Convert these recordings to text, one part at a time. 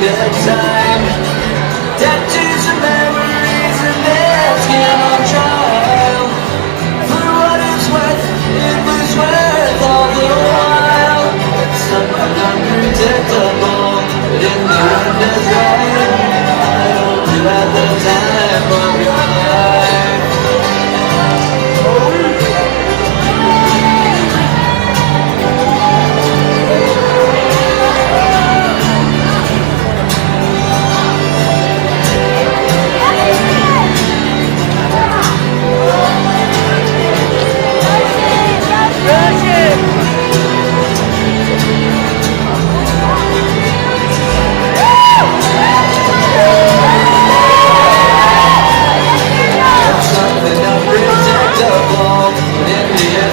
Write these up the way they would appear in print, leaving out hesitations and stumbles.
good time. Tattoos and memories and their skin on trial. For what it's worth, it was worth all the while. It's something unpredictable, but in the end it's right. I hope you had the time of your life.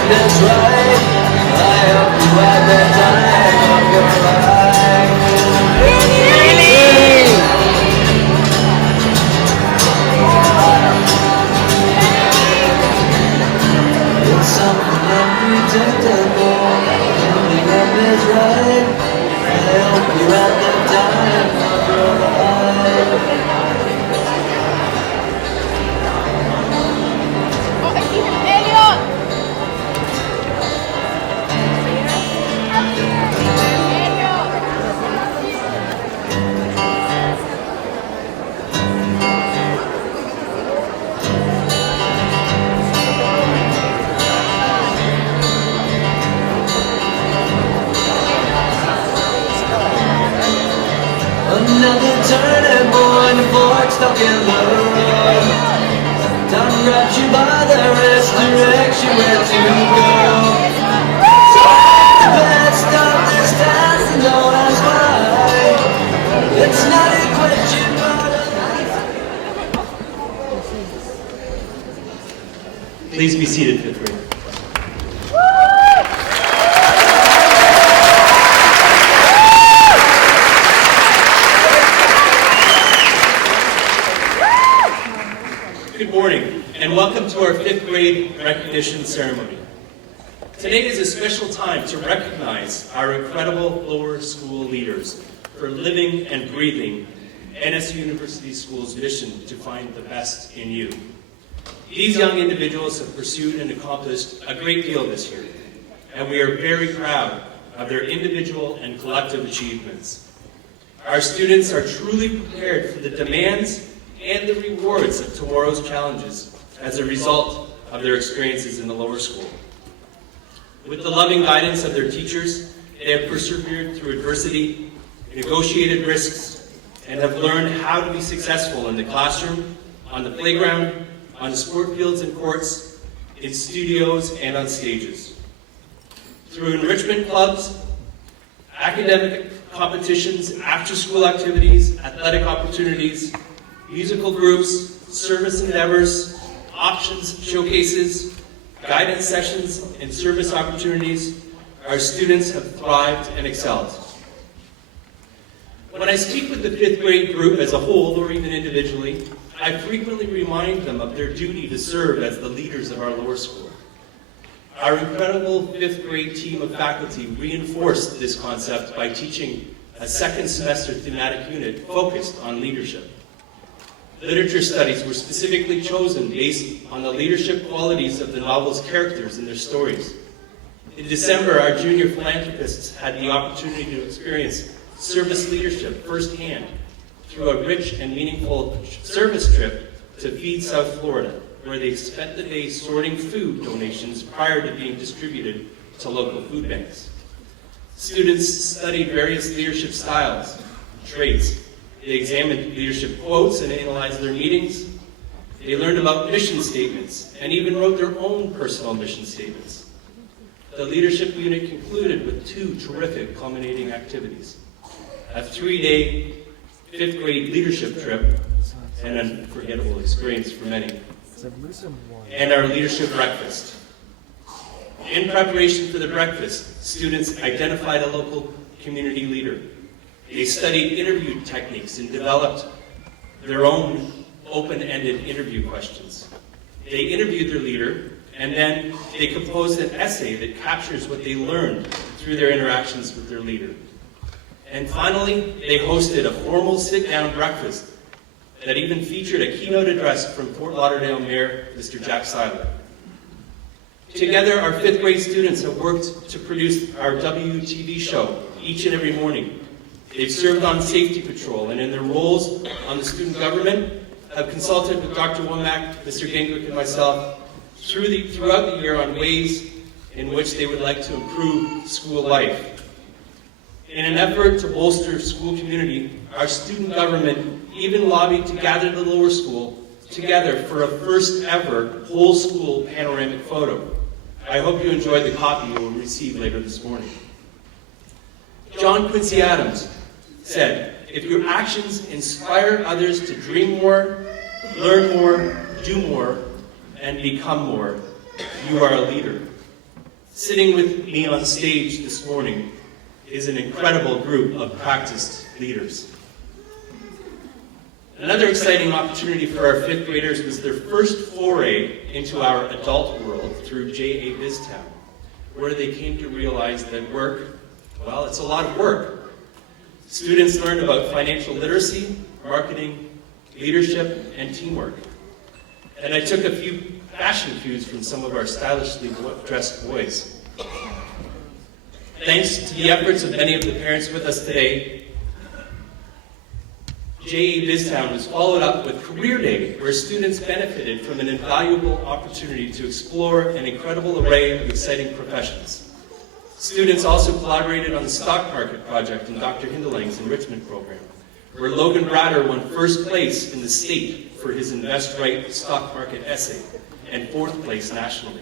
That's right. I hope you had the time of your life. Really? It's something unpredictable. In the end is right. I hope you had the time of your life. Another turning point, fork stuck in the road. Time grabs you by the wrist, directs you where to go. So the best of this task and don't ask why. It's not a question, but Please be seated, fifth grade. Good morning, and welcome to our fifth grade recognition ceremony. Today is a special time to recognize our incredible lower school leaders for living and breathing NSU University Schools' mission to find the best in you. These young individuals have pursued and accomplished a great deal this year, and we are very proud of their individual and collective achievements. Our students are truly prepared for the demands and the rewards of tomorrow's challenges as a result of their experiences in the lower school. With the loving guidance of their teachers, they have persevered through adversity, negotiated risks, and have learned how to be successful in the classroom, on the playground, on the sport fields and courts, in studios, and on stages. Through enrichment clubs, academic competitions, after-school activities, athletic opportunities, musical groups, service endeavors, options showcases, guidance sessions, and service opportunities, our students have thrived and excelled. When I speak with the fifth grade group as a whole, or even individually, I frequently remind them of their duty to serve as the leaders of our lower school. Our incredible fifth grade team of faculty reinforced this concept by teaching a second semester thematic unit focused on leadership. Literature studies were specifically chosen based on the leadership qualities of the novel's characters and their stories. In December, our junior philanthropists had the opportunity to experience service leadership firsthand through a rich and meaningful service trip to Feed South Florida, where they spent the day sorting food donations prior to being distributed to local food banks. Students studied various leadership styles, traits. They examined leadership quotes and analyzed their meetings. They learned about mission statements and even wrote their own personal mission statements. The leadership unit concluded with two terrific culminating activities: a 3-day fifth grade leadership trip, an unforgettable experience for many, and our leadership breakfast. In preparation for the breakfast, students identified a local community leader. They studied interview techniques and developed their own open-ended interview questions. They interviewed their leader, and then they composed an essay that captures what they learned through their interactions with their leader. And finally, they hosted a formal sit-down breakfast that even featured a keynote address from Fort Lauderdale Mayor, Mr. Jack Seiler. Together, our 5th grade students have worked to produce our WTV show each and every morning. They've served on safety patrol, and in their roles on the student government, have consulted with Dr. Womack, Mr. Gingrich, and myself throughout the year on ways in which they would like to improve school life. In an effort to bolster school community, our student government even lobbied to gather the lower school together for a first ever whole school panoramic photo. I hope you enjoyed the copy you will receive later this morning. John Quincy Adams said, "If your actions inspire others to dream more, learn more, do more, and become more, you are a leader." Sitting with me on stage this morning is an incredible group of practiced leaders. Another exciting opportunity for our 5th graders was their first foray into our adult world through JA BizTown, where they came to realize that work, well, it's a lot of work. Students learned about financial literacy, marketing, leadership, and teamwork. And I took a few fashion cues from some of our stylishly dressed boys. Thanks to the efforts of many of the parents with us today, JA BizTown was followed up with Career Day, where students benefited from an invaluable opportunity to explore an incredible array of exciting professions. Students also collaborated on the stock market project in Dr. Hindelang's enrichment program, where Logan Bratter won first place in the state for his Invest Right stock market essay, and 4th place nationally.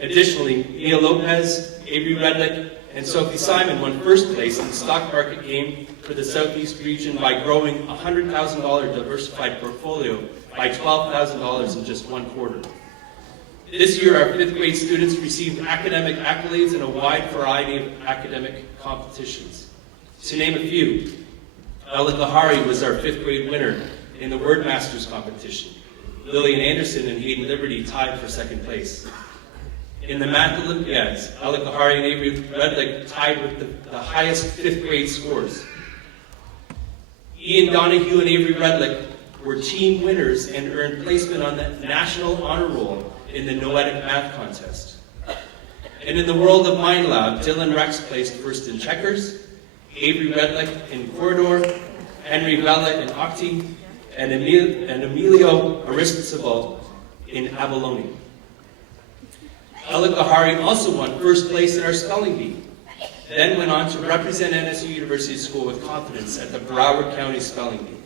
Additionally, Mia Lopez, Avery Redlick, and Sophie Simon won first place in the stock market game for the Southeast region by growing a $100,000 diversified portfolio by $12,000 in just 1 quarter. This year, our 5th grade students received academic accolades in a wide variety of academic competitions. To name a few, Ella Gahari was our 5th grade winner in the Word Masters competition. Lillian Anderson and Hayden Liberty tied for 2nd place. In the Math Olympiads, Ella Gahari and Avery Redlick tied with the highest 5th grade scores. Ian Donahue and Avery Redlick were team winners and earned placement on the National Honor Roll in the Noetic Math Contest. And in the world of Mind Lab, Dylan Rex placed first in checkers, Avery Redlick in corridor, Henry Vella in octi, and Emilio Aristizabal in abalone. Ella Gahari also won first place in our spelling bee, then went on to represent NSU University School with confidence at the Broward County Spelling Bee.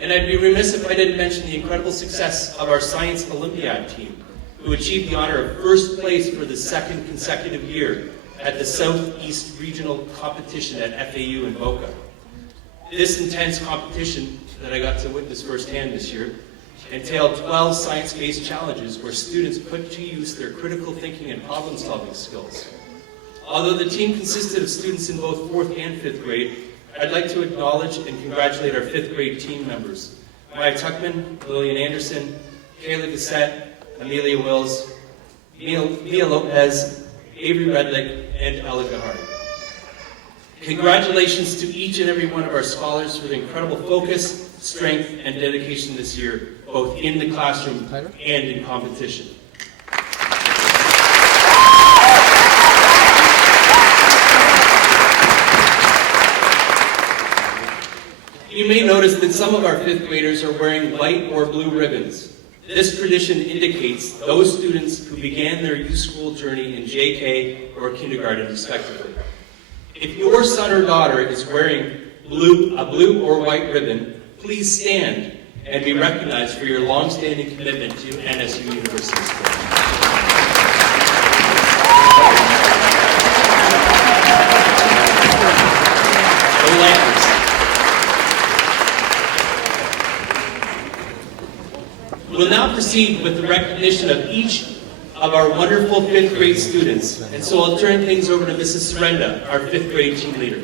And I'd be remiss if I didn't mention the incredible success of our Science Olympiad team, who achieved the honor of first place for the 2nd consecutive year at the Southeast Regional Competition at FAU in Boca. This intense competition that I got to witness firsthand this year entailed 12 science-based challenges where students put to use their critical thinking and problem-solving skills. Although the team consisted of students in both 4th and 5th grade, I'd like to acknowledge and congratulate our 5th grade team members, Maya Tuckman, Lillian Anderson, Kayla Gassett, Amelia Wills, Mia Lopez, Avery Redlick, and Ella Gahari. Congratulations to each and every one of our scholars for the incredible focus, strength, and dedication this year, both in the classroom and in competition. You may notice that some of our 5th graders are wearing white or blue ribbons. This tradition indicates those students who began their youth school journey in JK or kindergarten, respectively. If your son or daughter is wearing a blue or white ribbon, please stand and be recognized for your long-standing commitment to NSU University School. The Lampers. We'll now proceed with the recognition of each of our wonderful 5th grade students. And so I'll turn things over to Mrs. Sorenda, our 5th grade team leader.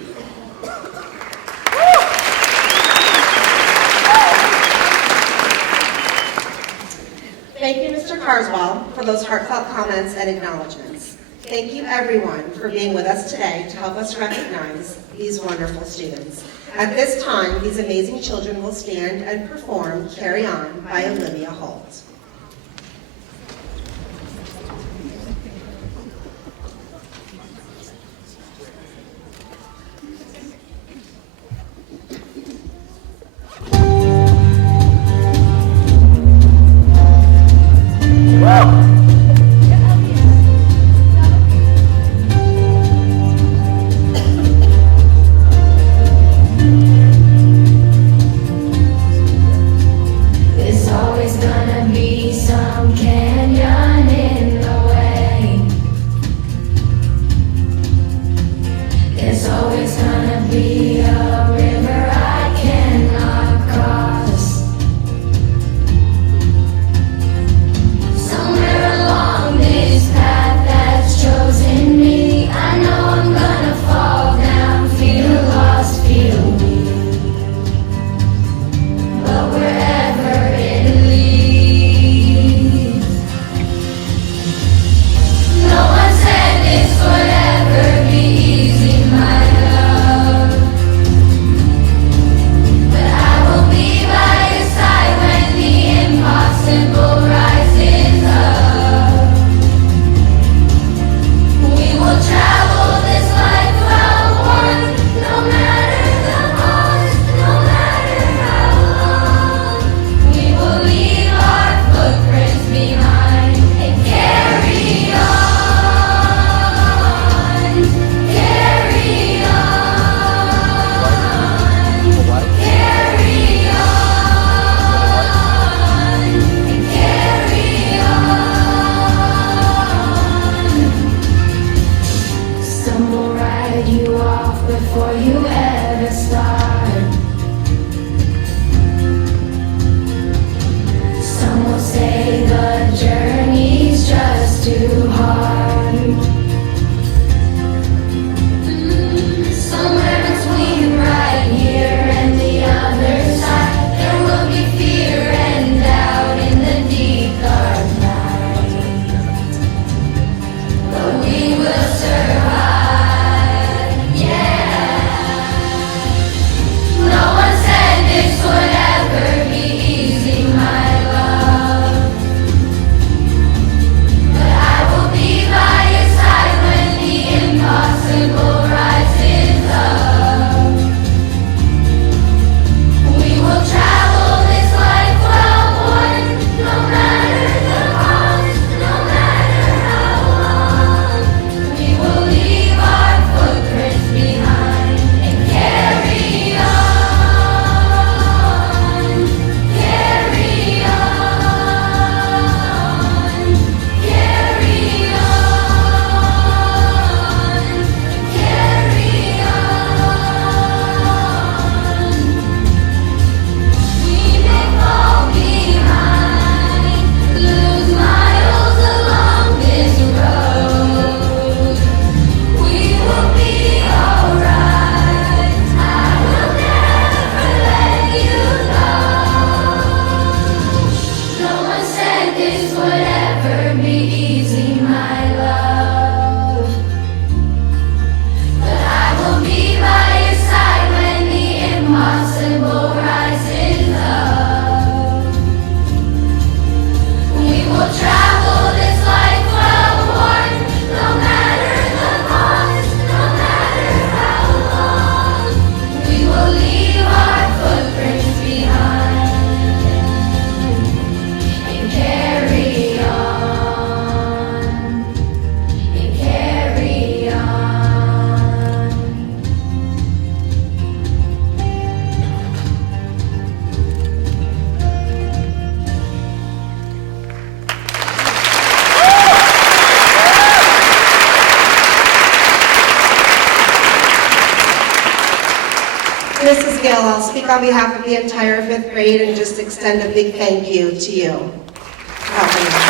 Thank you, Mr. Carswell, for those heartfelt comments and acknowledgments. Thank you everyone for being with us today to help us recognize these wonderful students. At this time, these amazing children will stand and perform Carry On by Olivia Holt. There's always gonna be some canyon in the way. There's always gonna be a river I cannot cross. Somewhere along this path that's chosen me, I know I'm gonna fall down, feel lost, feel weak. But wherever it leads, no one said this would ever be easy, my love. But I will be by your side when the impossible rises up. We will travel this life well worn, no matter the cost, no matter how long. We will leave our footprints behind and carry on, carry on, carry on, and carry on. Some will write you off before you ever start. Some will say the journey's just too hard. Somewhere between right here and the other side, there will be fear and doubt in the deep dark night. But we will survive, yeah. No one said this would ever be easy, my love. But I will be by your side when the impossible rises up. We will travel this life well worn, no matter the cost, no matter how long. We will leave our footprints behind and carry on, carry on, carry on, carry on. We may fall behind, lose miles along this road. We will be alright. I will never let you go. No one said this would ever be easy, my love. But I will be by your side when the impossible rises up. We will travel this life well worn, no matter the cost, no matter how long. We will leave our footprints behind and carry on, and carry on. Mrs. Gill, I'll speak on behalf of the entire 5th grade and just extend a big thank you to you for helping us.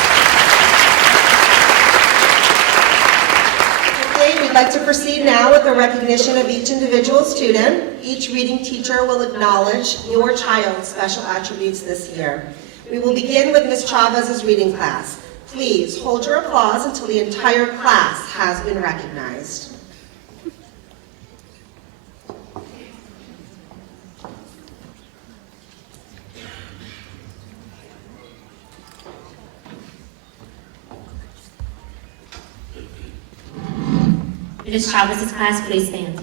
Okay, we'd like to proceed now with the recognition of each individual student. Each reading teacher will acknowledge your child's special attributes this year. We will begin with Ms. Chavez's reading class. Please hold your applause until the entire class has been recognized. Ms. Chavez' class, please stand.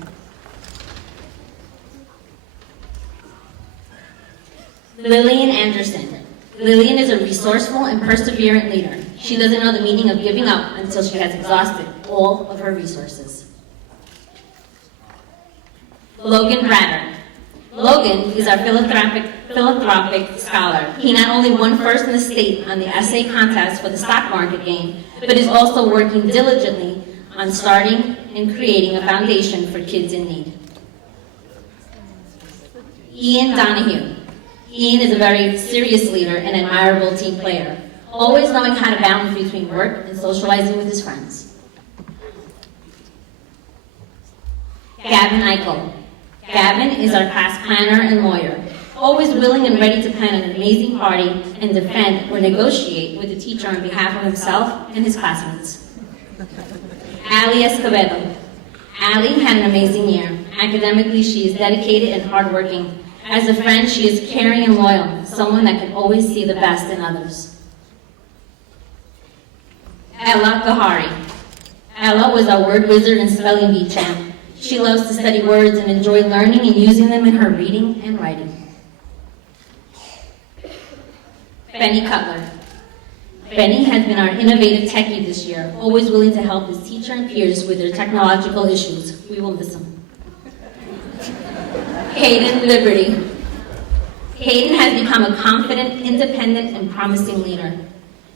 Lillian Anderson. Lillian is a resourceful and perseverant leader. She doesn't know the meaning of giving up until she has exhausted all of her resources. Logan Bratter. Logan is our philanthropic scholar. He not only won first in the state on the essay contest for the stock market game, but is also working diligently on starting and creating a foundation for kids in need. Ian Donahue. Ian is a very serious leader and admirable team player, always knowing how to balance between work and socializing with his friends. Gavin Eichel. Gavin is our class planner and lawyer, always willing and ready to plan an amazing party and defend or negotiate with the teacher on behalf of himself and his classmates. Ali Escobedo. Ali had an amazing year. Academically, she is dedicated and hardworking. As a friend, she is caring and loyal, someone that can always see the best in others. Ella Gahari. Ella was our word wizard and spelling bee champ. She loves to study words and enjoy learning and using them in her reading and writing. Benny Cutler. Benny has been our innovative techie this year, always willing to help his teacher and peers with their technological issues. We will miss him. Hayden Liberty. Hayden has become a confident, independent, and promising leader.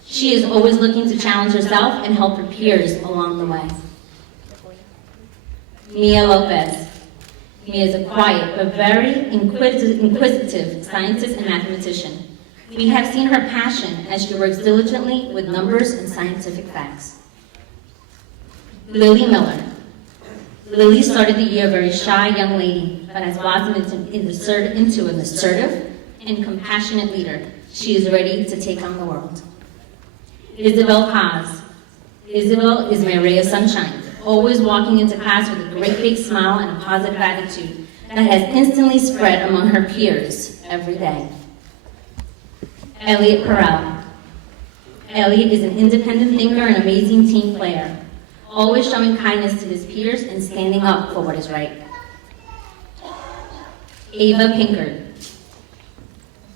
She is always looking to challenge herself and help her peers along the way. Mia Lopez. Mia is a quiet but very inquisitive scientist and mathematician. We have seen her passion as she works diligently with numbers and scientific facts. Lily Miller. Lily started the year a very shy young lady, but has blossomed into an assertive and compassionate leader. She is ready to take on the world. Isabel Paz. Isabel is my ray of sunshine, always walking into class with a great big smile and a positive attitude that has instantly spread among her peers every day. Elliot Perel. Elliot is an independent thinker and amazing team player, always showing kindness to his peers and standing up for what is right. Ava Pinkard.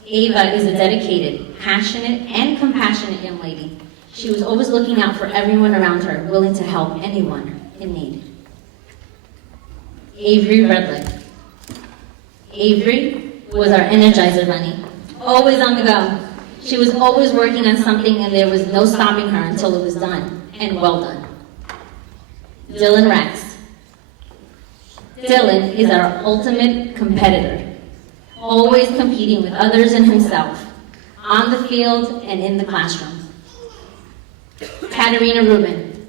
Ava is a dedicated, passionate, and compassionate young lady. She was always looking out for everyone around her, willing to help anyone in need. Avery Redlick. Avery was our Energizer bunny, always on the go. She was always working on something and there was no stopping her until it was done, and well done. Dylan Rex. Dylan is our ultimate competitor, always competing with others and himself, on the field and in the classroom. Katerina Rubin.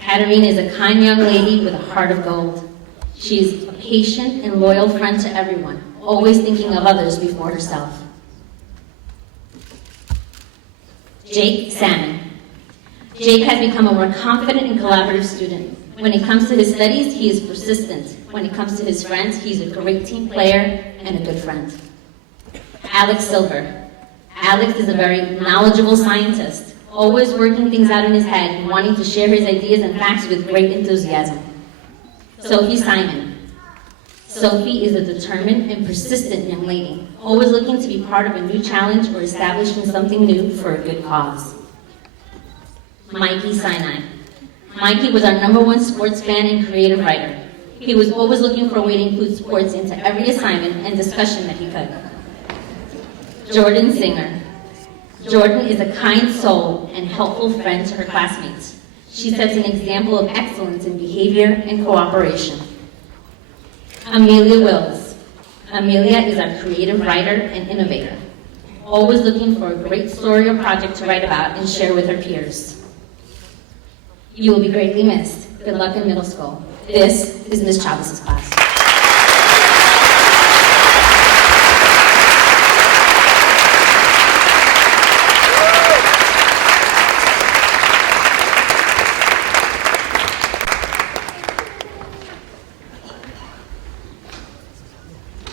Katerina is a kind young lady with a heart of gold. She is a patient and loyal friend to everyone, always thinking of others before herself. Jake Salmon. Jake has become a more confident and collaborative student. When it comes to his studies, he is persistent. When it comes to his friends, he's a great team player and a good friend. Alex Silver. Alex is a very knowledgeable scientist, always working things out in his head and wanting to share his ideas and facts with great enthusiasm. Sophie Simon. Sophie is a determined and persistent young lady, always looking to be part of a new challenge or establishing something new for a good cause. Mikey Sinai. Mikey was our #1 sports fan and creative writer. He was always looking for a way to include sports into every assignment and discussion that he could. Jordan Singer. Jordan is a kind soul and helpful friend to her classmates. She sets an example of excellence in behavior and cooperation. Amelia Wills. Amelia is our creative writer and innovator, always looking for a great story or project to write about and share with her peers. You will be greatly missed. Good luck in middle school. This is Ms. Chavez's class.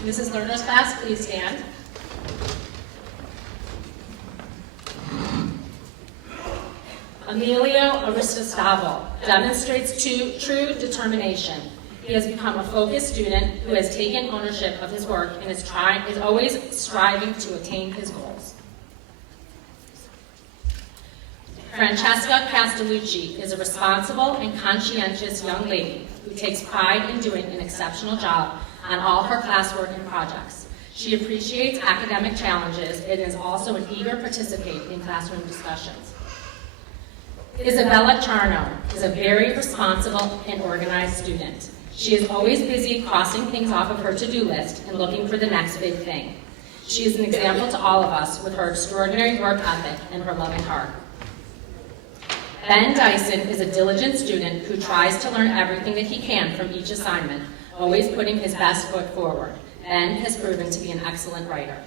Mrs. Lerner's class, please stand. Emilio Aristostavo demonstrates true determination. He has become a focused student who has taken ownership of his work and is always striving to attain his goals. Francesca Castellucci is a responsible and conscientious young lady who takes pride in doing an exceptional job on all her classwork and projects. She appreciates academic challenges and is also an eager participant in classroom discussions. Isabella Charno is a very responsible and organized student. She is always busy crossing things off of her to-do list and looking for the next big thing. She is an example to all of us with her extraordinary work ethic and her loving heart. Ben Dyson is a diligent student who tries to learn everything that he can from each assignment, always putting his best foot forward. Ben has proven to be an excellent writer.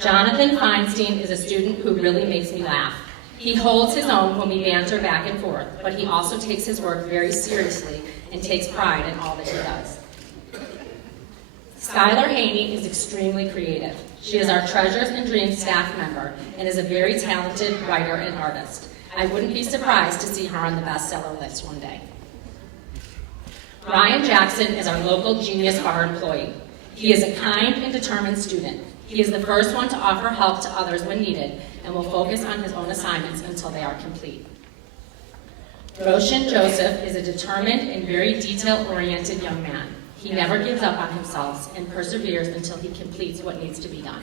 Jonathan Feinstein is a student who really makes me laugh. He holds his own when we banter back and forth, but he also takes his work very seriously and takes pride in all that he does. Skylar Haney is extremely creative. She is our Treasures and Dreams staff member and is a very talented writer and artist. I wouldn't be surprised to see her on the bestseller list one day. Ryan Jackson is our local Genius Bar employee. He is a kind and determined student. He is the first one to offer help to others when needed and will focus on his own assignments until they are complete. Roshan Joseph is a determined and very detail-oriented young man. He never gives up on himself and perseveres until he completes what needs to be done.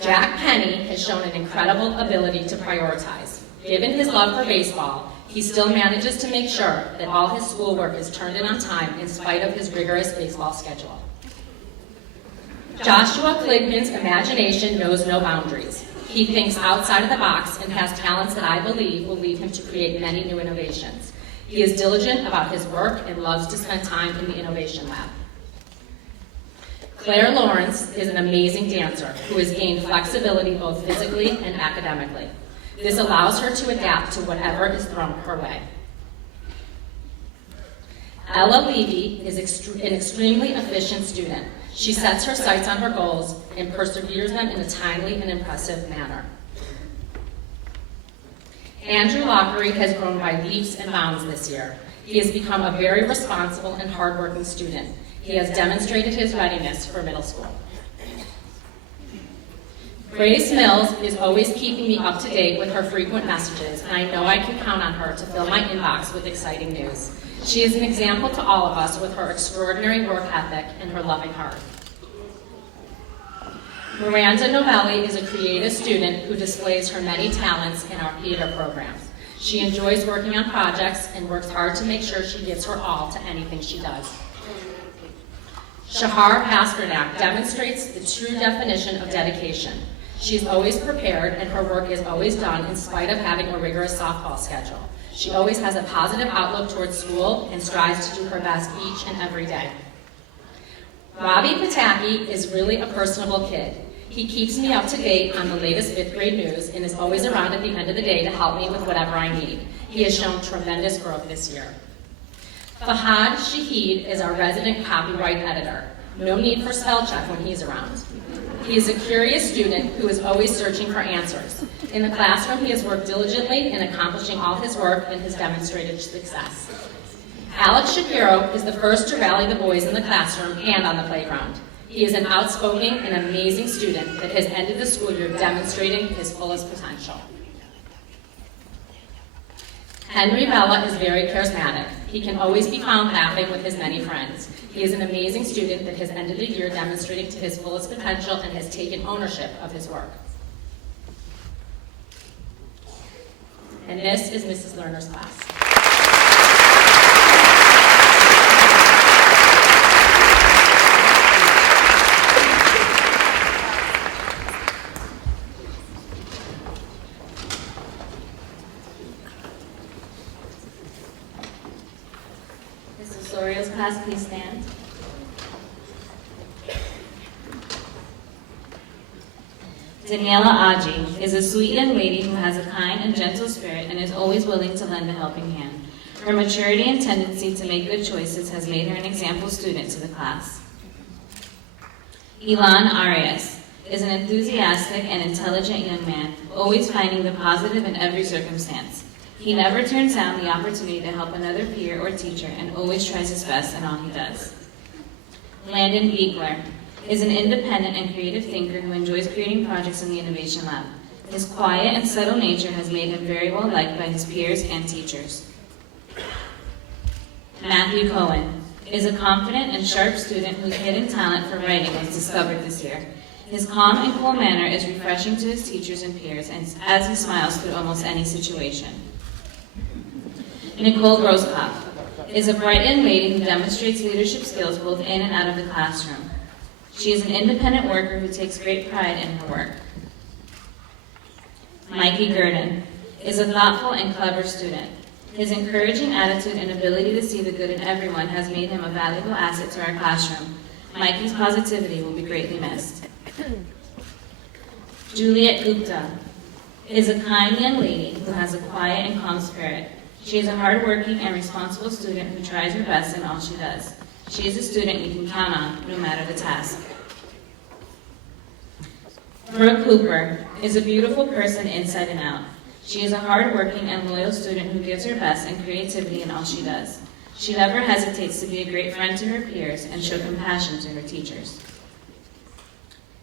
Jack Penny has shown an incredible ability to prioritize. Given his love for baseball, he still manages to make sure that all his schoolwork is turned in on time in spite of his rigorous baseball schedule. Joshua Kligman's imagination knows no boundaries. He thinks outside of the box and has talents that I believe will lead him to create many new innovations. He is diligent about his work and loves to spend time in the Innovation Lab. Claire Lawrence is an amazing dancer who has gained flexibility both physically and academically. This allows her to adapt to whatever is thrown her way. Ella Levy is an extremely efficient student. She sets her sights on her goals and perseveres them in a timely and impressive manner. Andrew Lockery has grown by leaps and bounds this year. He has become a very responsible and hardworking student. He has demonstrated his readiness for middle school. Grace Mills is always keeping me up to date with her frequent messages, and I know I can count on her to fill my inbox with exciting news. She is an example to all of us with her extraordinary work ethic and her loving heart. Miranda Novelli is a creative student who displays her many talents in our theater programs. She enjoys working on projects and works hard to make sure she gives her all to anything she does. Shahar Pasternak demonstrates the true definition of dedication. She's always prepared and her work is always done in spite of having a rigorous softball schedule. She always has a positive outlook towards school and strives to do her best each and every day. Robbie Pataki is really a personable kid. He keeps me up to date on the latest 5th grade news and is always around at the end of the day to help me with whatever I need. He has shown tremendous growth this year. Fahad Shahid is our resident copyright editor. No need for spell check when he's around. He is a curious student who is always searching for answers. In the classroom, he has worked diligently in accomplishing all his work and has demonstrated success. Alex Shapiro is the first to rally the boys in the classroom and on the playground. He is an outspoken and amazing student that has ended the school year demonstrating his fullest potential. Henry Bella is very charismatic. He can always be found laughing with his many friends. He is an amazing student that has ended the year demonstrating to his fullest potential and has taken ownership of his work. And this is Mrs. Lerner's class. Gloria's class, please stand. Daniela Aji is a sweet young lady who has a kind and gentle spirit and is always willing to lend a helping hand. Her maturity and tendency to make good choices has made her an example student to the class. Ilan Arias is an enthusiastic and intelligent young man, always finding the positive in every circumstance. He never turns down the opportunity to help another peer or teacher and always tries his best in all he does. Landon Biegler is an independent and creative thinker who enjoys creating projects in the Innovation Lab. His quiet and subtle nature has made him very well liked by his peers and teachers. Matthew Cohen is a confident and sharp student whose hidden talent for writing was discovered this year. His calm and cool manner is refreshing to his teachers and peers, and as he smiles through almost any situation. Nicole Groskopf is a bright young lady who demonstrates leadership skills both in and out of the classroom. She is an independent worker who takes great pride in her work. Mikey Gurdon is a thoughtful and clever student. His encouraging attitude and ability to see the good in everyone has made him a valuable asset to our classroom. Mikey's positivity will be greatly missed. Juliet Gupta is a kind young lady who has a quiet and calm spirit. She is a hardworking and responsible student who tries her best in all she does. She is a student you can count on, no matter the task. Brooke Cooper is a beautiful person inside and out. She is a hardworking and loyal student who gives her best and creativity in all she does. She never hesitates to be a great friend to her peers and show compassion to her teachers.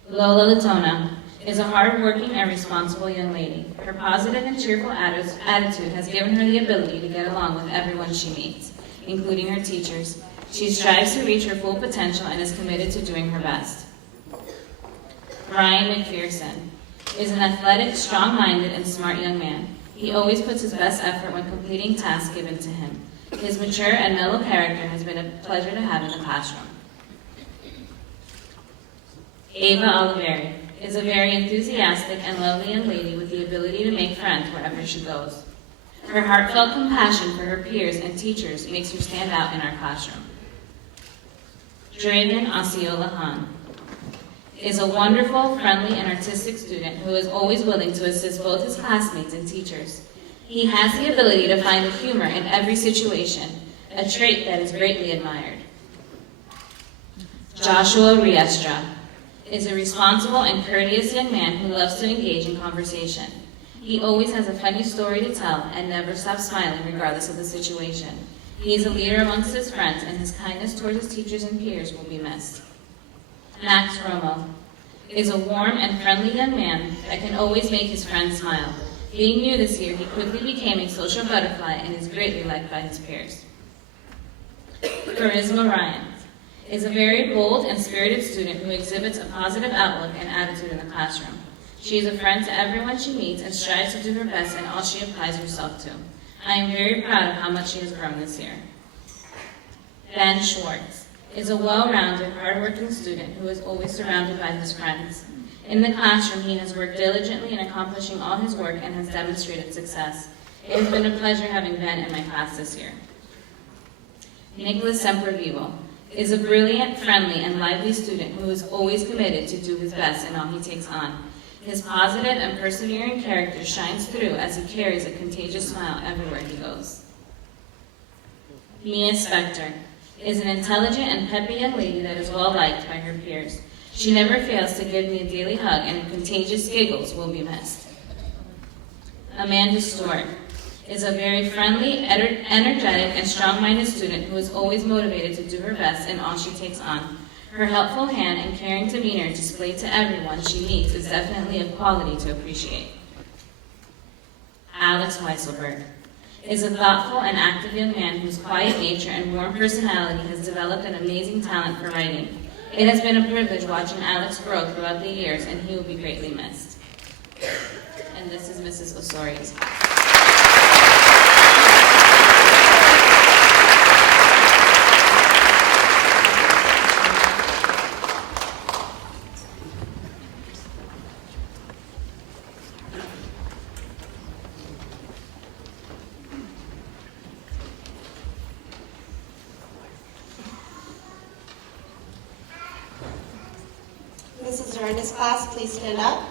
Lola Latona is a hardworking and responsible young lady. Her positive and cheerful attitude has given her the ability to get along with everyone she meets, including her teachers. She strives to reach her full potential and is committed to doing her best. Ryan McPherson is an athletic, strong-minded, and smart young man. He always puts his best effort when completing tasks given to him. His mature and mellow character has been a pleasure to have in the classroom. Ava Oliveri is a very enthusiastic and lovely young lady with the ability to make friends wherever she goes. Her heartfelt compassion for her peers and teachers makes her stand out in our classroom. Draven Osceola Han is a wonderful, friendly, and artistic student who is always willing to assist both his classmates and teachers. He has the ability to find the humor in every situation, a trait that is greatly admired. Joshua Riestra is a responsible and courteous young man who loves to engage in conversation. He always has a funny story to tell and never stops smiling regardless of the situation. He is a leader amongst his friends, and his kindness towards his teachers and peers will be missed. Max Romo is a warm and friendly young man that can always make his friends smile. Being new this year, he quickly became a social butterfly and is greatly liked by his peers. Charisma Ryan is a very bold and spirited student who exhibits a positive outlook and attitude in the classroom. She is a friend to everyone she meets and strives to do her best in all she applies herself to. I am very proud of how much she has grown this year. Ben Schwartz is a well-rounded, hardworking student who is always surrounded by his friends. In the classroom, he has worked diligently in accomplishing all his work and has demonstrated success. It has been a pleasure having Ben in my class this year. Nicholas Sempervivo is a brilliant, friendly, and lively student who is always committed to do his best in all he takes on. His positive and persevering character shines through as he carries a contagious smile everywhere he goes. Mina Spector is an intelligent and peppy young lady that is well liked by her peers. She never fails to give me a daily hug, and her contagious giggles will be missed. Amanda Stewart is a very friendly, energetic, and strong-minded student who is always motivated to do her best in all she takes on. Her helpful hand and caring demeanor displayed to everyone she meets is definitely a quality to appreciate. Alex Weisselberg is a thoughtful and active young man whose quiet nature and warm personality has developed an amazing talent for writing. It has been a privilege watching Alex grow throughout the years, and he will be greatly missed. And this is Mrs. Osorio. Mrs. Arenas class, please stand up.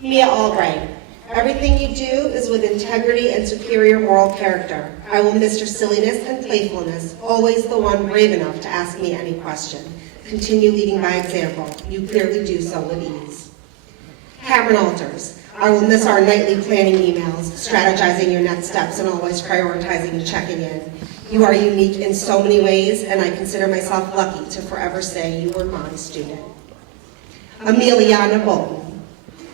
Mia Albright Everything you do is with integrity and superior moral character. I will miss your silliness and playfulness, always the one brave enough to ask me any question. Continue leading by example. You clearly do so with ease. Cameron Alters, I will miss our nightly planning emails, strategizing your next steps, and always prioritizing and checking in. You are unique in so many ways, and I consider myself lucky to forever say you were my student. Emiliana Bolton,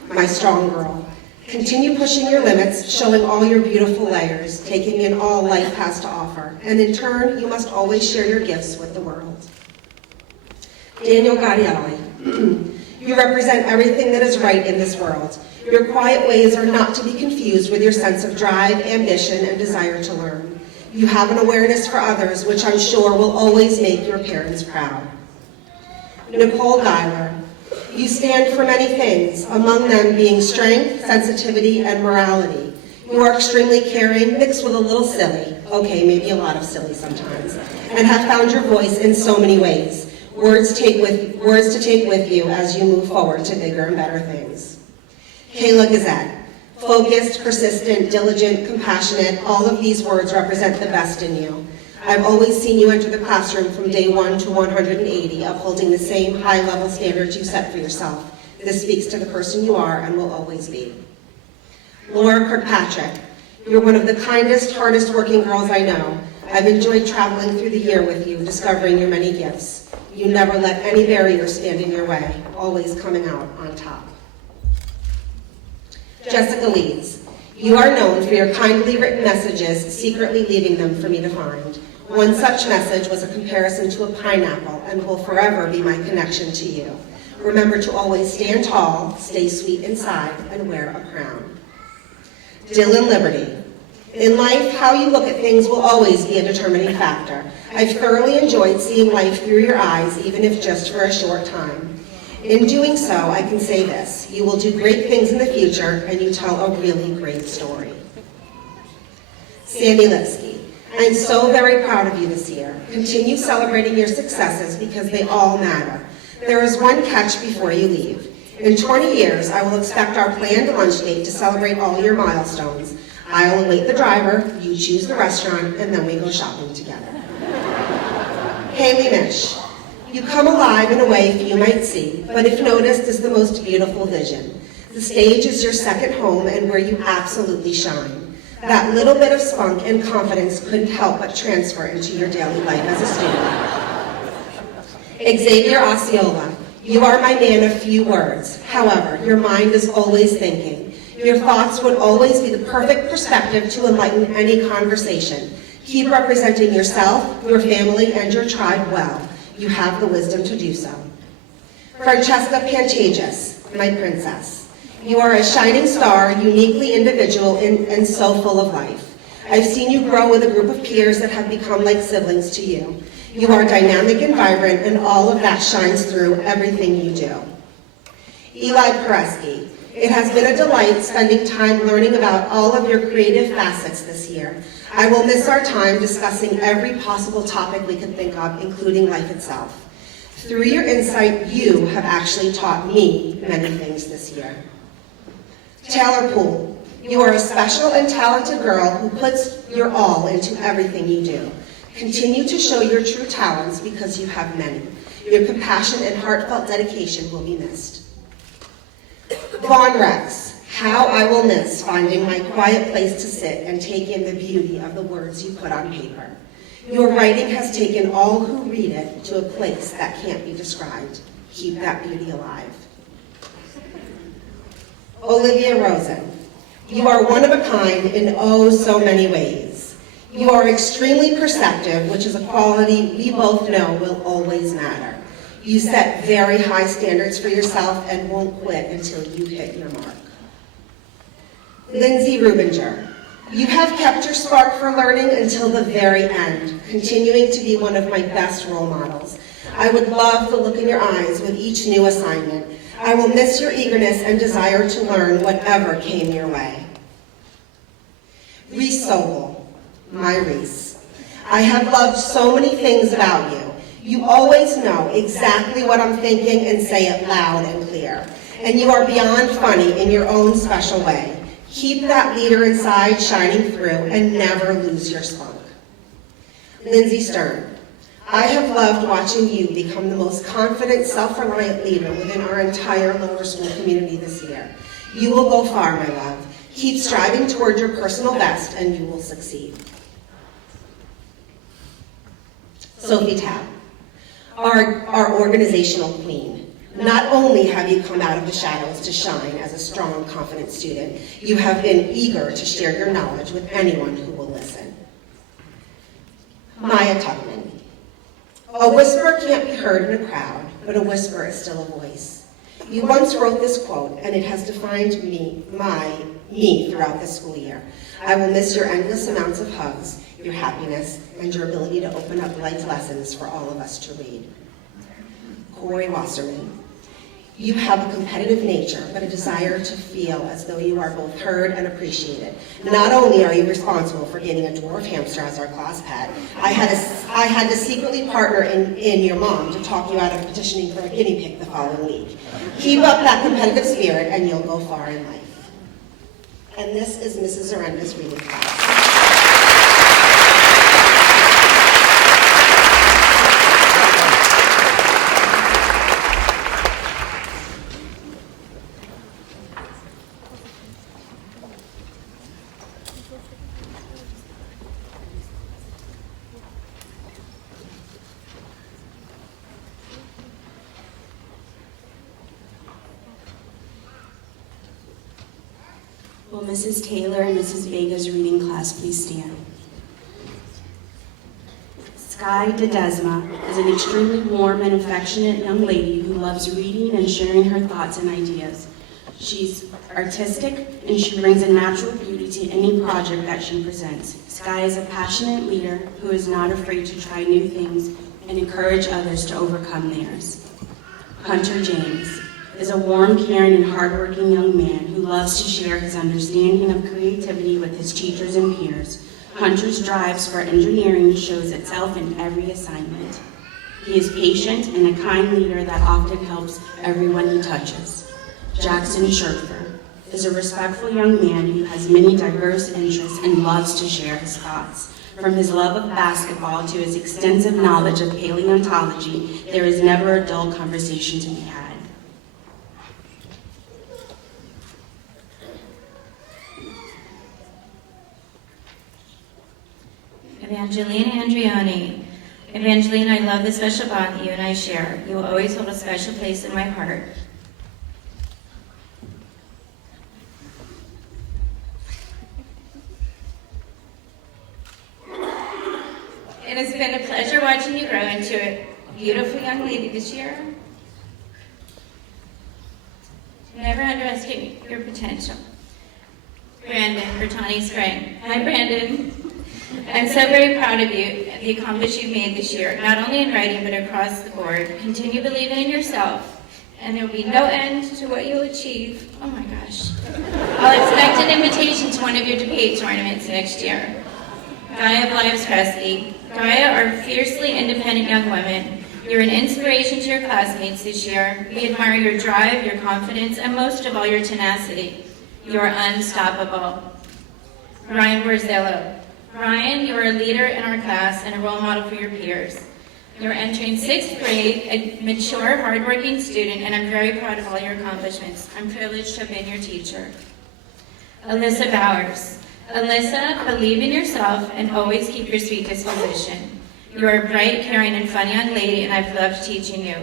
my strong girl. Continue pushing your limits, showing all your beautiful layers, taking in all life has to offer, and in turn, you must always share your gifts with the world. Daniel Gaudielli, you represent everything that is right in this world. Your quiet ways are not to be confused with your sense of drive, ambition, and desire to learn. You have an awareness for others, which I'm sure will always make your parents proud. Nicole Geiler, you stand for many things, among them being strength, sensitivity, and morality. You are extremely caring, mixed with a little silly, okay, maybe a lot of silly sometimes, and have found your voice in so many ways. Words to take with you as you move forward to bigger and better things. Kayla Gazette, focused, persistent, diligent, compassionate, all of these words represent the best in you. I've always seen you enter the classroom from day 1 to 180, upholding the same high-level standards you set for yourself. This speaks to the person you are and will always be. Laura Kirkpatrick, you're one of the kindest, hardest working girls I know. I've enjoyed traveling through the year with you, discovering your many gifts. You never let any barriers stand in your way, always coming out on top. Jessica Leeds, you are known for your kindly written messages, secretly leaving them for me to find. One such message was a comparison to a pineapple and will forever be my connection to you. Remember to always stand tall, stay sweet inside, and wear a crown. Dylan Liberty, in life, how you look at things will always be a determining factor. I've thoroughly enjoyed seeing life through your eyes, even if just for a short time. In doing so, I can say this, you will do great things in the future, and you tell a really great story. Sandy Lipsky, I'm so very proud of you this year. Continue celebrating your successes because they all matter. There is one catch before you leave. In 20 years, I will expect our planned lunch date to celebrate all your milestones. I'll await the driver, you choose the restaurant, and then we go shopping together. Haley Mish, you come alive in a way few might see, but if noticed is the most beautiful vision. The stage is your second home and where you absolutely shine. That little bit of spunk and confidence couldn't help but transfer into your daily life as a student. Xavier Osceola, you are my man of few words. However, your mind is always thinking. Your thoughts would always be the perfect perspective to enlighten any conversation. Keep representing yourself, your family, and your tribe well. You have the wisdom to do so. Francesca Pantages, my princess. You are a shining star, uniquely individual, and so full of life. I've seen you grow with a group of peers that have become like siblings to you. You are dynamic and vibrant, and all of that shines through everything you do. Eli Pereski, it has been a delight spending time learning about all of your creative facets this year. I will miss our time discussing every possible topic we could think of, including life itself. Through your insight, you have actually taught me many things this year. Taylor Poole, you are a special and talented girl who puts your all into everything you do. Continue to show your true talents because you have many. Your compassion and heartfelt dedication will be missed. Vaughn Rex, how I will miss finding my quiet place to sit and take in the beauty of the words you put on paper. Your writing has taken all who read it to a place that can't be described. Keep that beauty alive. Olivia Rosen, you are one of a kind in oh so many ways. You are extremely perceptive, which is a quality we both know will always matter. You set very high standards for yourself and won't quit until you hit your mark. Lindsay Rubinger, you have kept your spark for learning until the very end, continuing to be one of my best role models. I would love the look in your eyes with each new assignment. I will miss your eagerness and desire to learn whatever came your way. Reese Sobel, my Reese. I have loved so many things about you. You always know exactly what I'm thinking and say it loud and clear. And you are beyond funny in your own special way. Keep that leader inside shining through and never lose your spunk. Lindsay Stern, I have loved watching you become the most confident, self-reliant leader within our entire lower school community this year. You will go far, my love. Keep striving toward your personal best and you will succeed. Sophie Tabb, our organizational queen. Not only have you come out of the shadows to shine as a strong, confident student, you have been eager to share your knowledge with anyone who will listen. Maya Tubman, a whisper can't be heard in a crowd, but a whisper is still a voice. You once wrote this quote, and it has defined me throughout this school year. I will miss your endless amounts of hugs, your happiness, and your ability to open up life lessons for all of us to read. Corey Wasserman, you have a competitive nature, but a desire to feel as though you are both heard and appreciated. Not only are you responsible for getting a dwarf hamster as our class pet, I had to secretly partner in your mom to talk you out of petitioning for a guinea pig the following week. Keep up that competitive spirit and you'll go far in life. And this is Mrs. Arenda's reading class. Will Mrs. Taylor and Mrs. Vega's reading class please stand? Sky Dedesma is an extremely warm and affectionate young lady who loves reading and sharing her thoughts and ideas. She's artistic and she brings a natural beauty to any project that she presents. Sky is a passionate leader who is not afraid to try new things and encourage others to overcome theirs. Hunter James is a warm, caring, and hardworking young man who loves to share his understanding of creativity with his teachers and peers. Hunter's drive for engineering shows itself in every assignment. He is patient and a kind leader that often helps everyone he touches. Jackson Scherfer is a respectful young man who has many diverse interests and loves to share his thoughts. From his love of basketball to his extensive knowledge of paleontology, there is never a dull conversation to be had. Evangeline Andrioni. Evangeline, I love the special bond that you and I share. You will always hold a special place in my heart. It has been a pleasure watching you grow into a beautiful young lady this year. Never underestimate your potential. Brandon Bertani Spring. Hi, Brandon. I'm so very proud of you and the accomplishments you've made this year, not only in writing but across the board. Continue believing in yourself, and there will be no end to what you'll achieve. Oh my gosh. I'll expect an invitation to one of your debate tournaments next year. Gaia Blives-Cresty. Gaia are fiercely independent young women. You're an inspiration to your classmates this year. We admire your drive, your confidence, and most of all, your tenacity. You are unstoppable. Ryan Borzillo. Ryan, you are a leader in our class and a role model for your peers. You're entering 6th grade, a mature, hardworking student, and I'm very proud of all your accomplishments. I'm privileged to have been your teacher. Alyssa Bowers. Alyssa, believe in yourself and always keep your sweet disposition. You are a bright, caring, and fun young lady, and I've loved teaching you.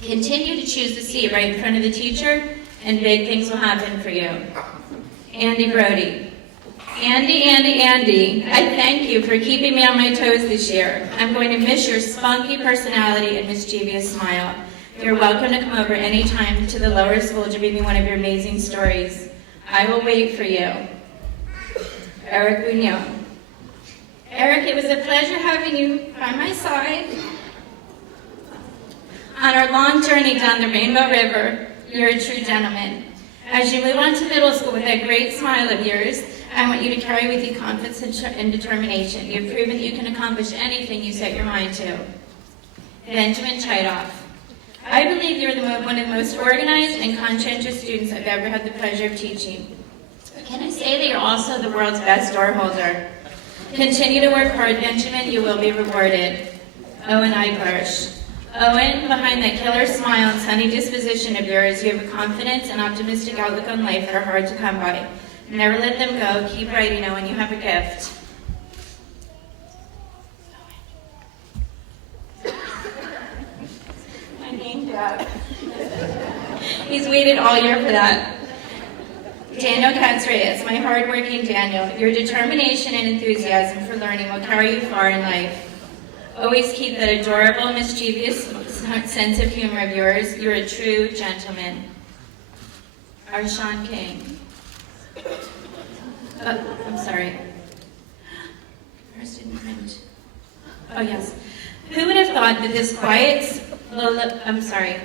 Continue to choose the seat right in front of the teacher, and big things will happen for you. Andy Brody. Andy, I thank you for keeping me on my toes this year. I'm going to miss your spunky personality and mischievous smile. You're welcome to come over anytime to the lower school to read me one of your amazing stories. I will wait for you. Eric Bugnon. Eric, it was a pleasure having you by my side on our long journey down the Rainbow River. You're a true gentleman. As you move on to middle school with that great smile of yours, I want you to carry with you confidence and determination. You've proven that you can accomplish anything you set your mind to. Benjamin Chidoff. I believe you're one of the most organized and conscientious students I've ever had the pleasure of teaching. say that you're also the world's best door holder. Continue to work hard, Benjamin. You will be rewarded. Owen Eichlersch. Owen, behind that killer smile and sunny disposition of yours, you have a confidence and optimistic outlook on life that are hard to come by. Never let them go. Keep writing, Owen. You have a gift. My name tag. He's waited all year for that. Daniel Katz-Reyes, my hardworking Daniel. Your determination and enthusiasm for learning will carry you far in life. Always keep that adorable, mischievous sense of humor of yours. You're a true gentleman. Arshawn King. I'm sorry. Yours didn't print. Oh, yes. Who would have thought that this quiet... I'm sorry.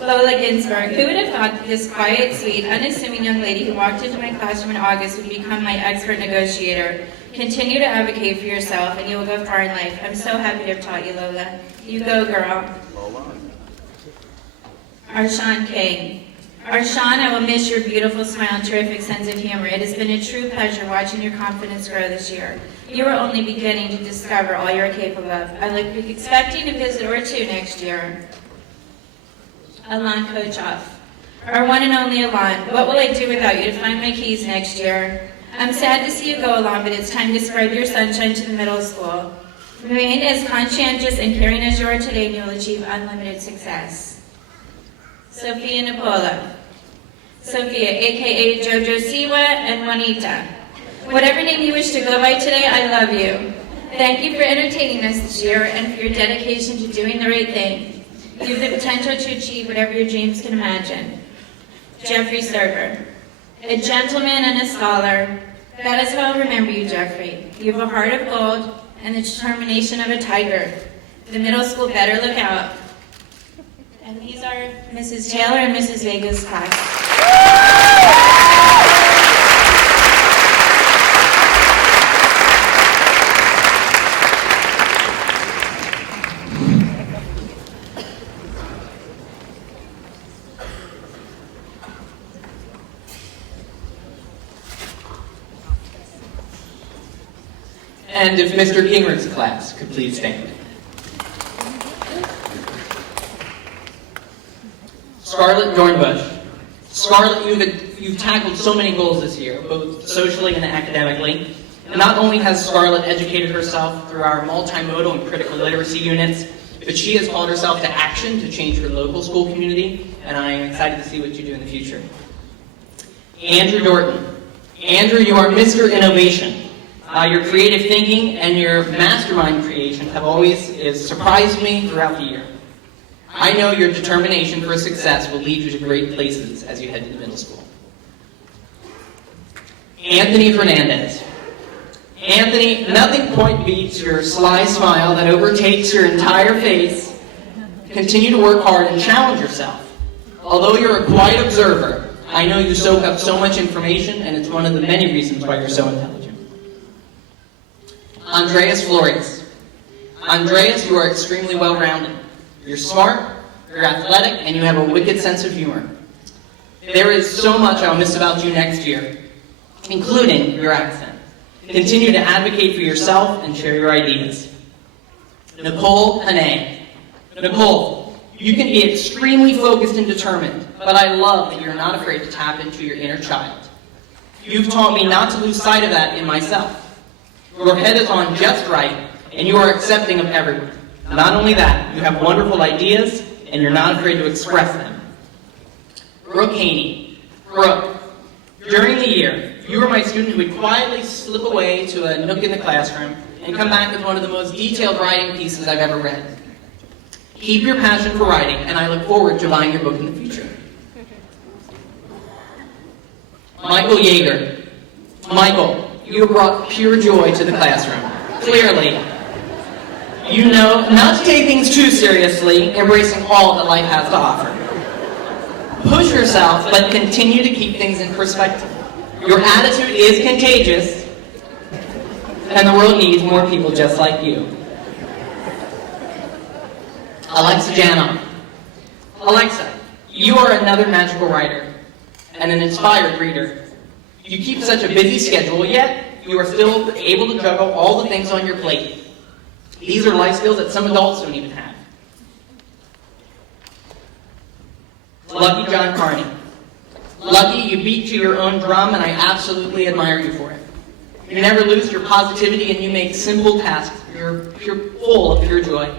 Lola Ginsburg. Who would have thought that this quiet, sweet, unassuming young lady who walked into my classroom in August would become my expert negotiator? Continue to advocate for yourself and you will go far in life. I'm so happy to have taught you, Lola. You go, girl. Arshawn King. Arshawn, I will miss your beautiful smile and terrific sense of humor. It has been a true pleasure watching your confidence grow this year. You are only beginning to discover all you are capable of. I look expecting a visit or two next year. Alon Kochoff. Our one and only Alon, what will I do without you to find my keys next year? I'm sad to see you go, Alon, but it's time to spread your sunshine to the middle school. Remain as conscientious and caring as you are today and you will achieve unlimited success. Sophia Napola. Sophia, a.k.a. Jojo Siwa and Juanita. Whatever name you wish to go by today, I love you. Thank you for entertaining us this year and for your dedication to doing the right thing. You have the potential to achieve whatever your dreams can imagine. Jeffrey Server. A gentleman and a scholar. That is how I'll remember you, Jeffrey. You have a heart of gold and the determination of a tiger. The middle school better look out. And these are Mrs. Taylor and Mrs. Vega's class. And if Mr. Kingren's class could please stand. Scarlett Dornbush. Scarlett, you've tackled so many goals this year, both socially and academically. And not only has Scarlett educated herself through our multimodal and critical literacy units, but she has called herself to action to change her local school community, and I am excited to see what you do in the future. Andrew Dorton. Andrew, you are Mr. Innovation. Your creative thinking and your mastermind creation have always surprised me throughout the year. I know your determination for success will lead you to great places as you head to the middle school. Anthony Fernandez. Anthony, nothing quite beats your sly smile that overtakes your entire face. Continue to work hard and challenge yourself. Although you're a quiet observer, I know you soak up so much information, and it's one of the many reasons why you're so intelligent. Andreas Flores. Andreas, you are extremely well-rounded. You're smart, you're athletic, and you have a wicked sense of humor. There is so much I'll miss about you next year, including your accent. Continue to advocate for yourself and share your ideas. Nicole Hanay. Nicole, you can be extremely focused and determined, but I love that you're not afraid to tap into your inner child. You've taught me not to lose sight of that in myself. Your head is on just right, and you are accepting of everyone. Not only that, you have wonderful ideas, and you're not afraid to express them. Brooke Haney. Brooke, during the year, you were my student who would quietly slip away to a nook in the classroom and come back with one of the most detailed writing pieces I've ever read. Keep your passion for writing, and I look forward to buying your book in the future. Michael Yeager. Michael, you have brought pure joy to the classroom. Clearly, you know not to take things too seriously, embracing all that life has to offer. Push yourself, but continue to keep things in perspective. Your attitude is contagious. and the world needs more people just like you. Alexa Janoff. Alexa, you are another magical writer and an inspired reader. You keep such a busy schedule, yet you are still able to juggle all the things on your plate. These are life skills that some adults don't even have. Lucky John Carney. Lucky, you beat to your own drum, and I absolutely admire you for it. You never lose your positivity, and you make simple tasks full of pure joy.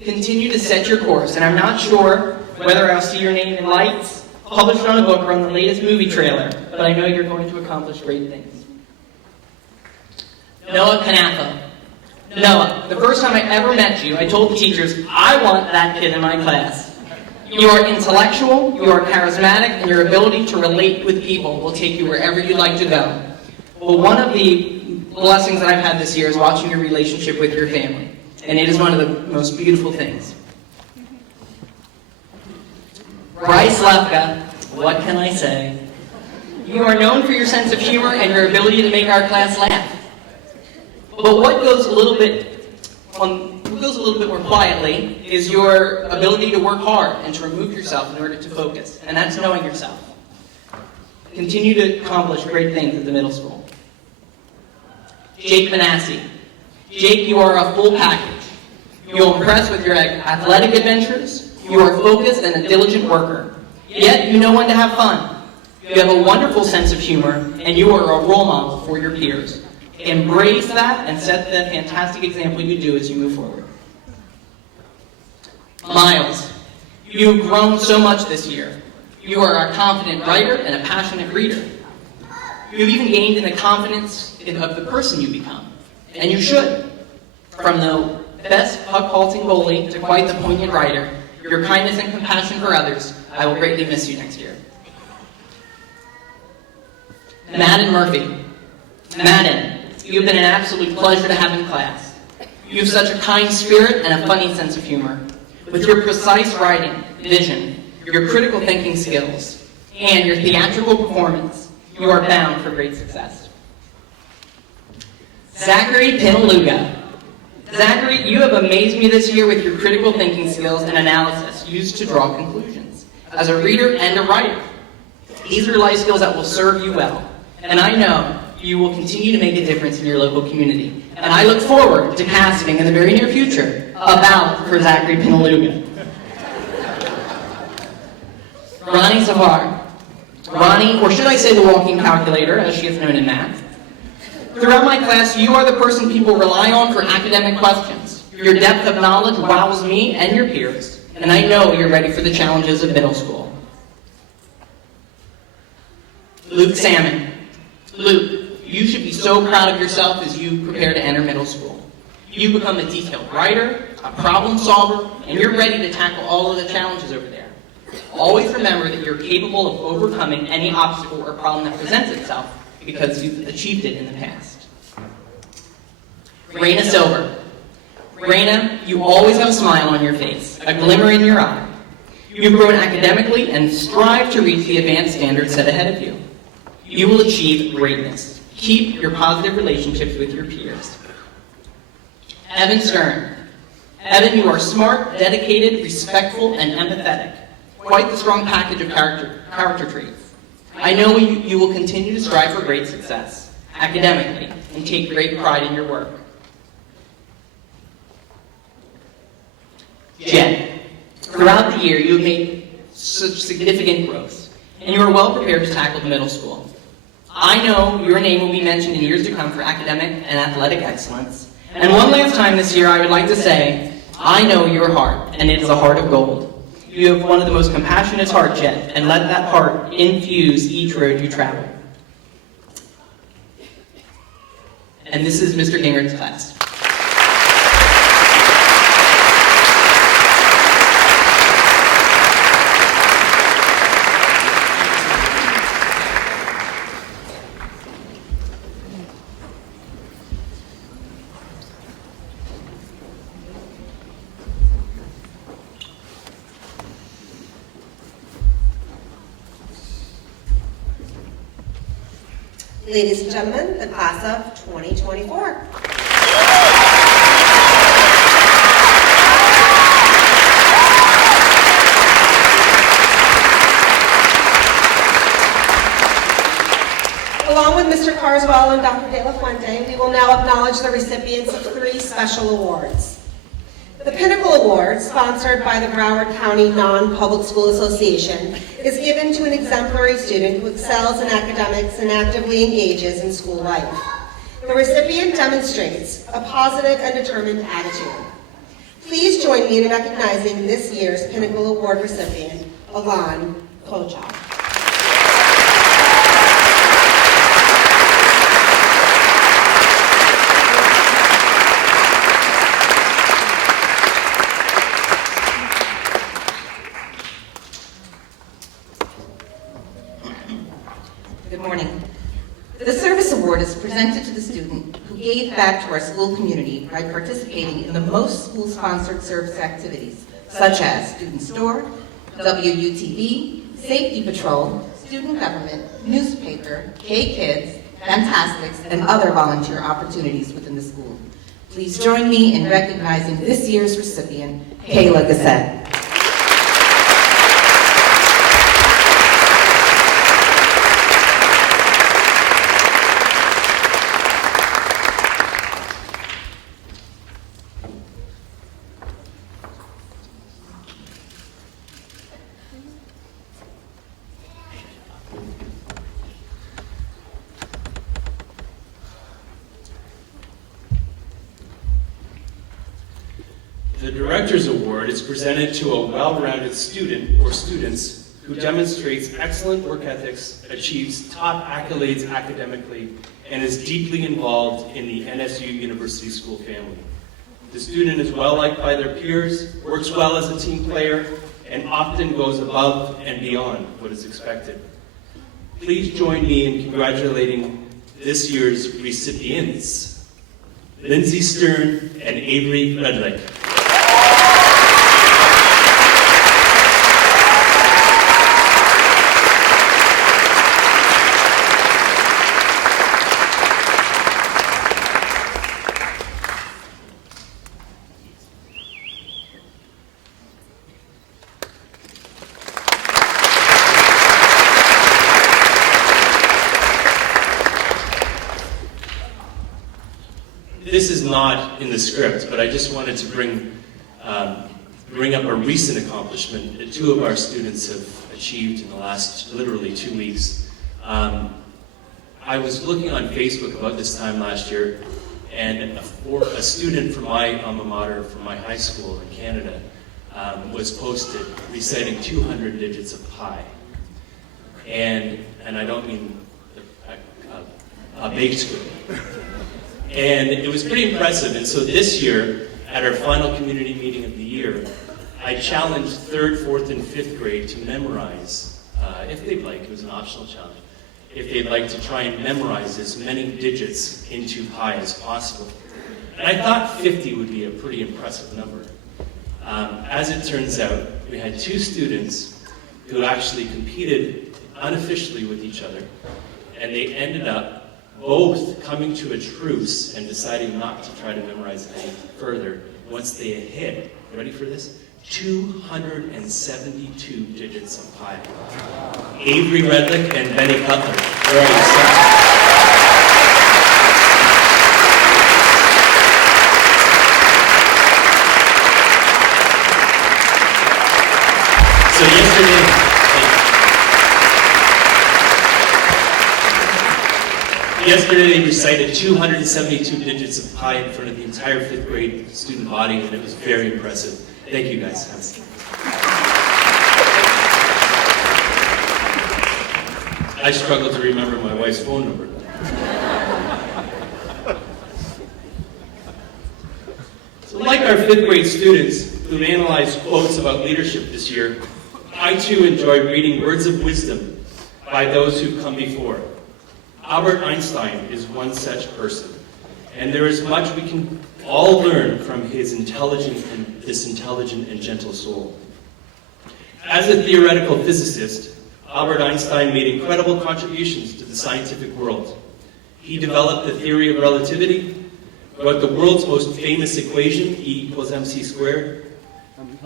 Continue to set your course, and I'm not sure whether I'll see your name in lights, published on a book, or on the latest movie trailer, but I know you're going to accomplish great things. Noah Kanafa. Noah, the first time I ever met you, I told the teachers, I want that kid in my class. You are intellectual, you are charismatic, and your ability to relate with people will take you wherever you'd like to go. Well, one of the blessings that I've had this year is watching your relationship with your family, and it is one of the most beautiful things. Bryce Lefka, what can I say? You are known for your sense of humor and your ability to make our class laugh. But what goes a little bit more quietly is your ability to work hard and to remove yourself in order to focus, and that's knowing yourself. Continue to accomplish great things at the middle school. Jake Manassi. Jake, you are a full package. You'll impress with your athletic adventures, you are focused and a diligent worker, yet you know when to have fun. You have a wonderful sense of humor, and you are a role model for your peers. Embrace that and set the fantastic example you do as you move forward. Miles, you've grown so much this year. You are a confident writer and a passionate reader. You've even gained in the confidence of the person you become, and you should. From the best puck-halting goalie to quite the poignant writer, your kindness and compassion for others, I will greatly miss you next year. Madden Murphy. Madden, you've been an absolute pleasure to have in class. You have such a kind spirit and a funny sense of humor. With your precise writing, vision, your critical thinking skills, and your theatrical performance, you are bound for great success. Zachary Pinaluga. Zachary, you have amazed me this year with your critical thinking skills and analysis used to draw conclusions. As a reader and a writer, these are life skills that will serve you well. And I know you will continue to make a difference in your local community. And I look forward to casting in the very near future a ballot for Zachary Pinaluga. Ronnie Savar. Ronnie, or should I say the walking calculator, as she is known in math. Throughout my class, you are the person people rely on for academic questions. Your depth of knowledge wows me and your peers, and I know you're ready for the challenges of middle school. Luke Salmon. Luke, you should be so proud of yourself as you prepare to enter middle school. You become a detailed writer, a problem solver, and you're ready to tackle all of the challenges over there. Always remember that you're capable of overcoming any obstacle or problem that presents itself because you've achieved it in the past. Raina Silver. Raina, you always have a smile on your face, a glimmer in your eye. You've grown academically and strive to reach the advanced standards set ahead of you. You will achieve greatness. Keep your positive relationships with your peers. Evan Stern. Evan, you are smart, dedicated, respectful, and empathetic. Quite the strong package of character traits. I know you will continue to strive for great success, academically, and take great pride in your work. Jen, throughout the year you have made such significant growth, and you are well prepared to tackle the middle school. I know your name will be mentioned in years to come for academic and athletic excellence. And one last time this year I would like to say, I know your heart, and it is a heart of gold. You have one of the most compassionate hearts yet, and let that heart infuse each road you travel. And this is Mr. Gingard's class. Ladies and gentlemen, the class of 2024. Along with Mr. Carswell and Dr. De La Fuente, we will now acknowledge the recipients of 3 special awards. The Pinnacle Award, sponsored by the Broward County Non-Public School Association, is given to an exemplary student who excels in academics and actively engages in school life. The recipient demonstrates a positive and determined attitude. Please join me in recognizing this year's Pinnacle Award recipient, Alan Kochak. Good morning. The Service Award is presented to the student who gave back to our school community by participating in the most school-sponsored service activities, such as Student Store, WUTV, Safety Patrol, Student Government, Newspaper, K-Kids, Fantastics, and other volunteer opportunities within the school. Please join me in recognizing this year's recipient, Kayla Gassett. The Director's Award is presented to a well-rounded student or students who demonstrates excellent work ethics, achieves top accolades academically, and is deeply involved in the NSU University School family. The student is well liked by their peers, works well as a team player, and often goes above and beyond what is expected. Please join me in congratulating this year's recipients, Lindsay Stern and Avery Redlick. This is not in the script, but I just wanted to bring up a recent accomplishment that 2 of our students have achieved in the last literally 2 weeks. I was looking on Facebook about this time last year, and a student from my alma mater, from my high school in Canada, was posted reciting 200 digits of pi. And I don't mean a baked good. And it was pretty impressive. And so this year, at our final community meeting of the year, I challenged 3rd, 4th, and 5th grade to memorize, if they'd like, it was an optional challenge, if they'd like to try and memorize as many digits into pi as possible. And I thought 50 would be a pretty impressive number. As it turns out, we had 2 students who actually competed unofficially with each other, and they ended up both coming to a truce and deciding not to try to memorize any further once they had hit, ready for this? 272 digits of pi. Avery Redlick and Benny Cutler. Where are you, son? So yesterday they recited 272 digits of pi in front of the entire 5th grade student body, and it was very impressive. Thank you, guys. I struggle to remember my wife's phone number. So like our 5th grade students who've analyzed quotes about leadership this year, I too enjoy reading words of wisdom by those who've come before. Albert Einstein is one such person, and there is much we can all learn from this intelligent and gentle soul. As a theoretical physicist, Albert Einstein made incredible contributions to the scientific world. He developed the theory of relativity, wrote the world's most famous equation, E equals mc squared,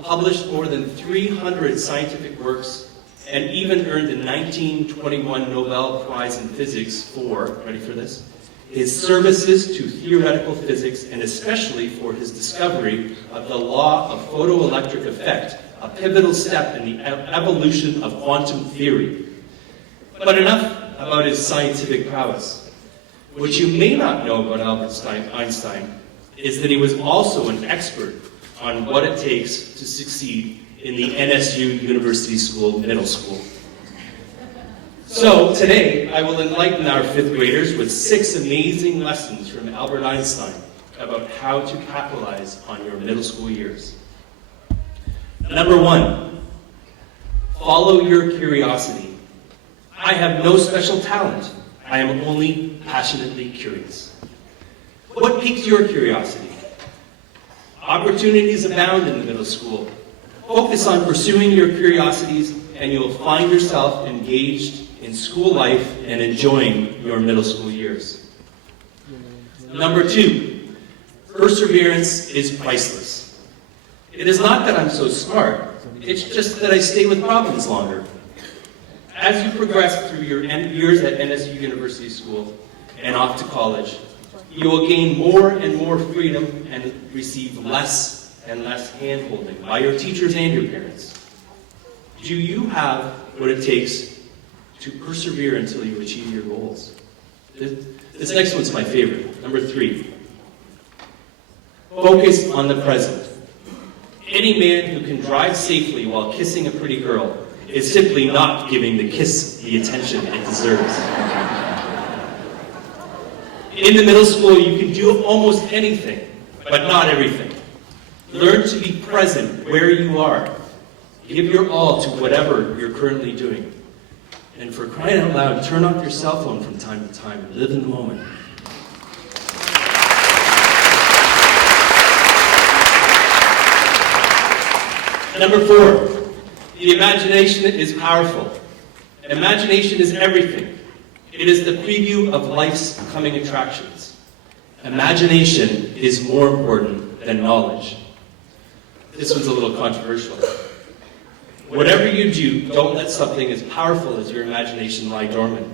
published more than 300 scientific works, and even earned the 1921 Nobel Prize in Physics for, ready for this, his services to theoretical physics, and especially for his discovery of the law of photoelectric effect, a pivotal step in the evolution of quantum theory. But enough about his scientific prowess. What you may not know about Albert Einstein is that he was also an expert on what it takes to succeed in the NSU University School Middle School. So today, I will enlighten our fifth graders with 6 amazing lessons from Albert Einstein about how to capitalize on your middle school years. Number 1, follow your curiosity. I have no special talent. I am only passionately curious. What piques your curiosity? Opportunities abound in the middle school. Focus on pursuing your curiosities and you'll find yourself engaged in school life and enjoying your middle school years. Number 2, perseverance is priceless. It is not that I'm so smart, it's just that I stay with problems longer. As you progress through your years at NSU University School and off to college, you will gain more and more freedom and receive less and less hand-holding by your teachers and your parents. Do you have what it takes to persevere until you achieve your goals? This next one's my favorite. Number 3. Focus on the present. Any man who can drive safely while kissing a pretty girl is simply not giving the kiss the attention it deserves. In the middle school, you can do almost anything, but not everything. Learn to be present where you are. Give your all to whatever you're currently doing. And for crying out loud, turn off your cell phone from time to time and live in the moment. Number 4, the imagination is powerful. Imagination is everything. It is the preview of life's coming attractions. Imagination is more important than knowledge. This one's a little controversial. Whatever you do, don't let something as powerful as your imagination lie dormant.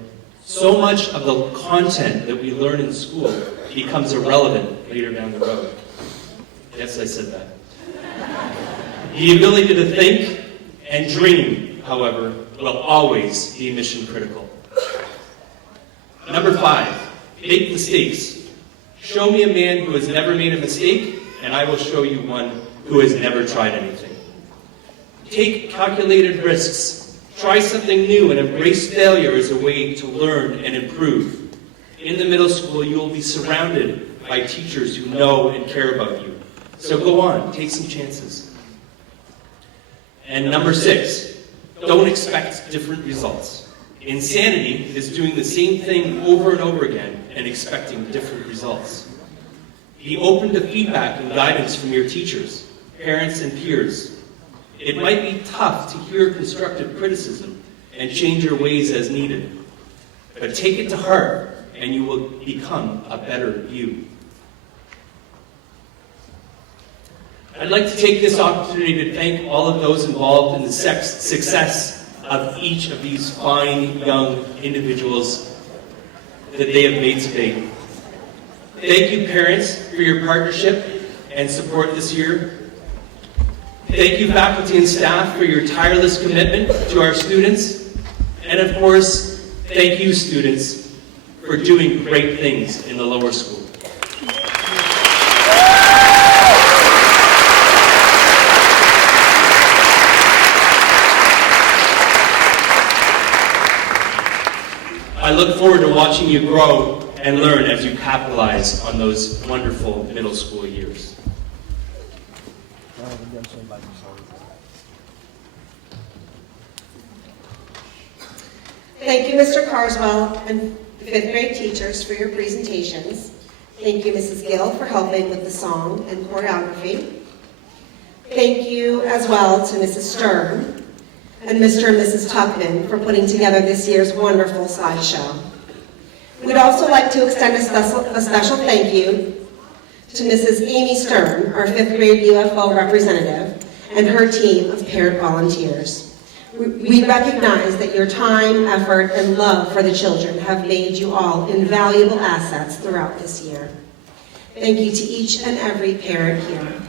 So much of the content that we learn in school becomes irrelevant later down the road. Yes, I said that. The ability to think and dream, however, will always be mission critical. Number 5, make mistakes. Show me a man who has never made a mistake, and I will show you one who has never tried anything. Take calculated risks. Try something new and embrace failure as a way to learn and improve. In the middle school, you will be surrounded by teachers who know and care about you. So go on, take some chances. And number 6, don't expect different results. Insanity is doing the same thing over and over again and expecting different results. Be open to feedback and guidance from your teachers, parents, and peers. It might be tough to hear constructive criticism and change your ways as needed, but take it to heart and you will become a better you. I'd like to take this opportunity to thank all of those involved in the success of each of these fine young individuals that they have made today. Thank you, parents, for your partnership and support this year. Thank you, faculty and staff, for your tireless commitment to our students. And of course, thank you, students, for doing great things in the lower school. I look forward to watching you grow and learn as you capitalize on those wonderful middle school years. Thank you, Mr. Carswell and the 5th grade teachers for your presentations. Thank you, Mrs. Gill, for helping with the song and choreography. Thank you as well to Mrs. Stern and Mr. and Mrs. Tuckman for putting together this year's wonderful slideshow. We'd also like to extend a special thank you to Mrs. Amy Stern, our 5th grade UFO representative, and her team of parent volunteers. We recognize that your time, effort, and love for the children have made you all invaluable assets throughout this year. Thank you to each and every parent here.